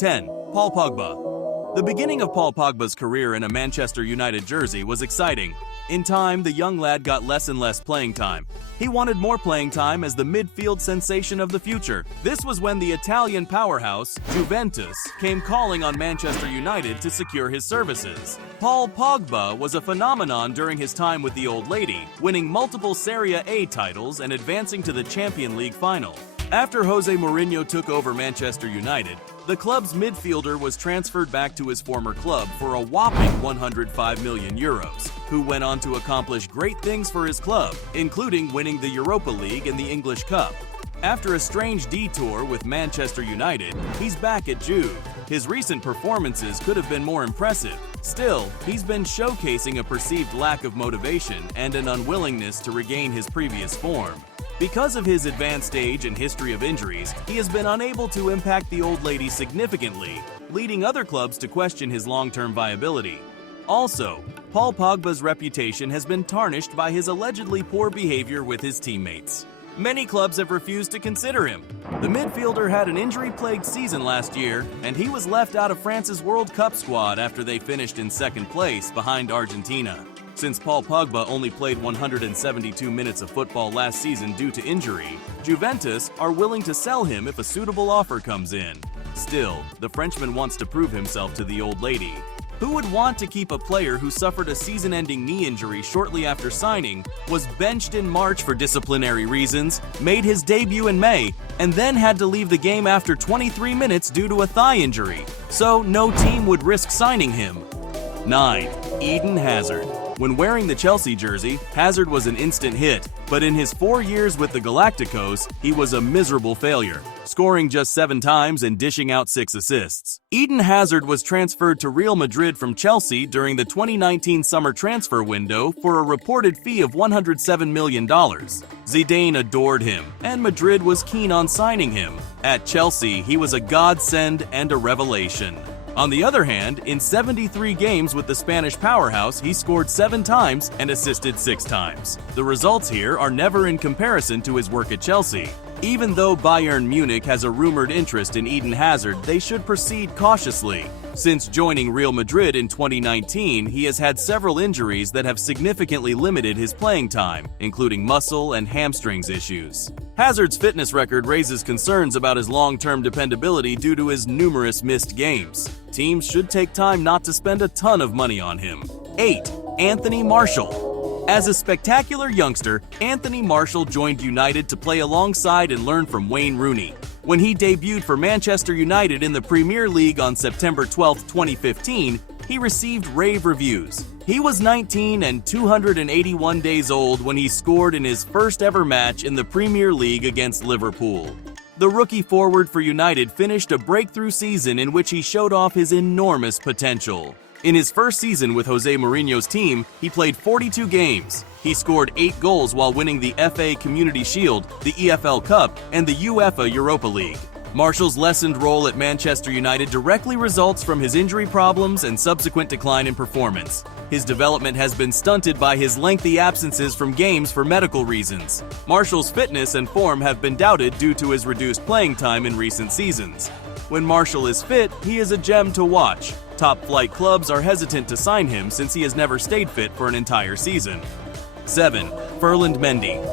10. Paul Pogba. The beginning of Paul Pogba's career in a Manchester United jersey was exciting. In time, the young lad got less and less playing time. He wanted more playing time as the midfield sensation of the future. This was when the Italian powerhouse, Juventus, came calling on Manchester United to secure his services. Paul Pogba was a phenomenon during his time with the Old Lady, winning multiple Serie A titles and advancing to the Champions League final. After Jose Mourinho took over Manchester United, the club's midfielder was transferred back to his former club for a whopping 105 million euros, who went on to accomplish great things for his club, including winning the Europa League and the English Cup. After a strange detour with Manchester United, he's back at Juve. His recent performances could have been more impressive. Still, he's been showcasing a perceived lack of motivation and an unwillingness to regain his previous form. Because of his advanced age and history of injuries, he has been unable to impact the Old Lady significantly, leading other clubs to question his long-term viability. Also, Paul Pogba's reputation has been tarnished by his allegedly poor behavior with his teammates. Many clubs have refused to consider him. The midfielder had an injury-plagued season last year, and he was left out of France's World Cup squad after they finished in second place behind Argentina. Since Paul Pogba only played 172 minutes of football last season due to injury, Juventus are willing to sell him if a suitable offer comes in. Still, the Frenchman wants to prove himself to the Old Lady. Who would want to keep a player who suffered a season-ending knee injury shortly after signing, was benched in March for disciplinary reasons, made his debut in May, and then had to leave the game after 23 minutes due to a thigh injury? So no team would risk signing him. 9. Eden Hazard. When wearing the Chelsea jersey, Hazard was an instant hit, but in his 4 years with the Galacticos, he was a miserable failure, scoring just 7 times and dishing out 6 assists. Eden Hazard was transferred to Real Madrid from Chelsea during the 2019 summer transfer window for a reported fee of $107 million. Zidane adored him, and Madrid was keen on signing him. At Chelsea, he was a godsend and a revelation. On the other hand, in 73 games with the Spanish powerhouse, he scored 7 times and assisted 6 times. The results here are never in comparison to his work at Chelsea. Even though Bayern Munich has a rumored interest in Eden Hazard, they should proceed cautiously. Since joining Real Madrid in 2019, he has had several injuries that have significantly limited his playing time, including muscle and hamstrings issues. Hazard's fitness record raises concerns about his long-term dependability due to his numerous missed games. Teams should take time not to spend a ton of money on him. 8. Anthony Martial. As a spectacular youngster, Anthony Martial joined United to play alongside and learn from Wayne Rooney. When he debuted for Manchester United in the Premier League on September 12, 2015, he received rave reviews. He was 19 and 281 days old when he scored in his first ever match in the Premier League against Liverpool. The rookie forward for United finished a breakthrough season in which he showed off his enormous potential. In his first season with Jose Mourinho's team, he played 42 games. He scored 8 goals while winning the FA Community Shield, the EFL Cup, and the UEFA Europa League. Martial's lessened role at Manchester United directly results from his injury problems and subsequent decline in performance. His development has been stunted by his lengthy absences from games for medical reasons. Martial's fitness and form have been doubted due to his reduced playing time in recent seasons. When Martial is fit, he is a gem to watch. Top-flight clubs are hesitant to sign him since he has never stayed fit for an entire season. 7. Ferland Mendy.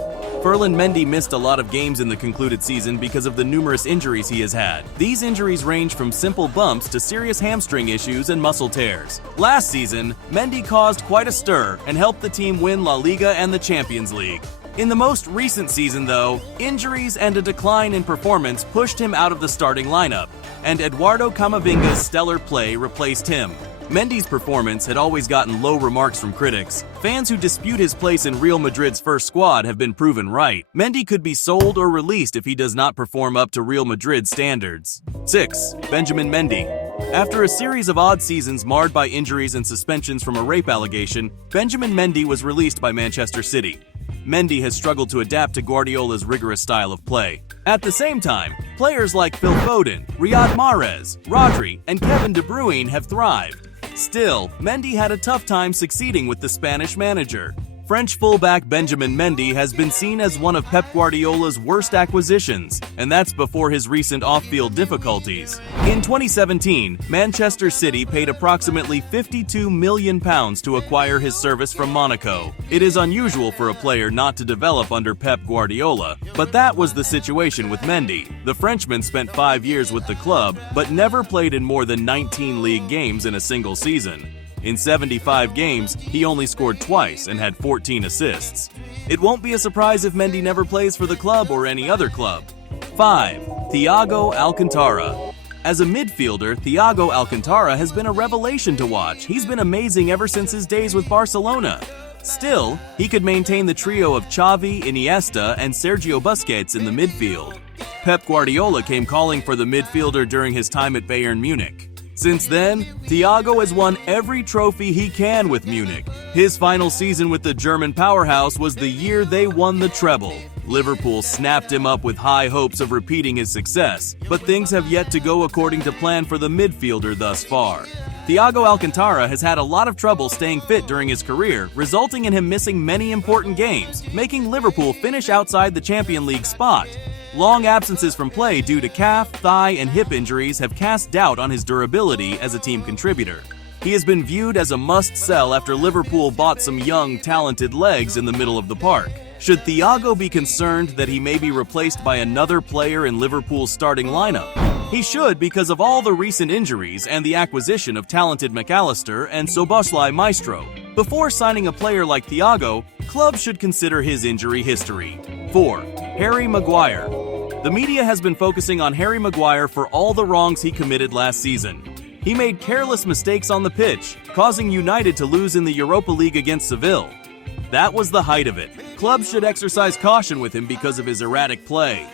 Ferland Mendy missed a lot of games in the concluded season because of the numerous injuries he has had. These injuries range from simple bumps to serious hamstring issues and muscle tears. Last season, Mendy caused quite a stir and helped the team win La Liga and the Champions League. In the most recent season, though, injuries and a decline in performance pushed him out of the starting lineup, and Eduardo Camavinga's stellar play replaced him. Mendy's performance had always gotten low remarks from critics. Fans who dispute his place in Real Madrid's first squad have been proven right. Mendy could be sold or released if he does not perform up to Real Madrid standards. 6. Benjamin Mendy. After a series of odd seasons marred by injuries and suspensions from a rape allegation, Benjamin Mendy was released by Manchester City. Mendy has struggled to adapt to Guardiola's rigorous style of play. At the same time, players like Phil Foden, Riyad Mahrez, Rodri, and Kevin De Bruyne have thrived. Still, Mendy had a tough time succeeding with the Spanish manager. French fullback Benjamin Mendy has been seen as one of Pep Guardiola's worst acquisitions, and that's before his recent off-field difficulties. In 2017, Manchester City paid approximately £52 million to acquire his service from Monaco. It is unusual for a player not to develop under Pep Guardiola, but that was the situation with Mendy. The Frenchman spent 5 years with the club, but never played in more than 19 league games in a single season. In 75 games, he only scored twice and had 14 assists. It won't be a surprise if Mendy never plays for the club or any other club. 5. Thiago Alcantara. As a midfielder, Thiago Alcantara has been a revelation to watch. He's been amazing ever since his days with Barcelona. Still, he could maintain the trio of Xavi, Iniesta, and Sergio Busquets in the midfield. Pep Guardiola came calling for the midfielder during his time at Bayern Munich. Since then, Thiago has won every trophy he can with Munich. His final season with the German powerhouse was the year they won the treble. Liverpool snapped him up with high hopes of repeating his success, but things have yet to go according to plan for the midfielder thus far. Thiago Alcantara has had a lot of trouble staying fit during his career, resulting in him missing many important games, making Liverpool finish outside the Champions League spot. Long absences from play due to calf, thigh, and hip injuries have cast doubt on his durability as a team contributor. He has been viewed as a must-sell after Liverpool bought some young, talented legs in the middle of the park. Should Thiago be concerned that he may be replaced by another player in Liverpool's starting lineup? He should, because of all the recent injuries and the acquisition of talented McAllister and Szoboszlai Maestro. Before signing a player like Thiago, clubs should consider his injury history. 4. Harry Maguire. The media has been focusing on Harry Maguire for all the wrongs he committed last season. He made careless mistakes on the pitch, causing United to lose in the Europa League against Seville. That was the height of it. Clubs should exercise caution with him because of his erratic play.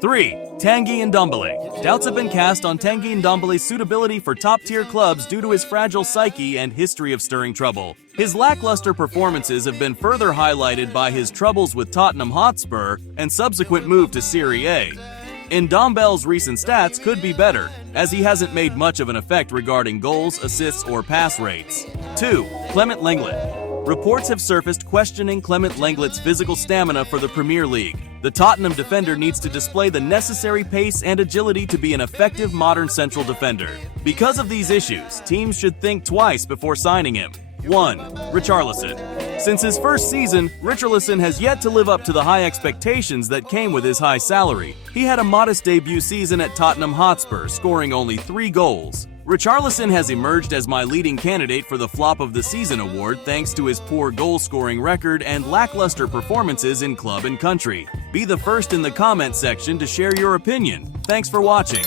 3. Tanguy Ndombele. Doubts have been cast on Tanguy Ndombele's suitability for top-tier clubs due to his fragile psyche and history of stirring trouble. His lackluster performances have been further highlighted by his troubles with Tottenham Hotspur and subsequent move to Serie A. Ndombele's recent stats could be better, as he hasn't made much of an effect regarding goals, assists, or pass rates. 2. Clement Lenglet. Reports have surfaced questioning Clement Lenglet's physical stamina for the Premier League. The Tottenham defender needs to display the necessary pace and agility to be an effective modern central defender. Because of these issues, teams should think twice before signing him. 1. Richarlison. Since his first season, Richarlison has yet to live up to the high expectations that came with his high salary. He had a modest debut season at Tottenham Hotspur, scoring only 3 goals. Richarlison has emerged as my leading candidate for the Flop of the Season award thanks to his poor goal-scoring record and lackluster performances in club and country. Be the first in the comment section to share your opinion. Thanks for watching.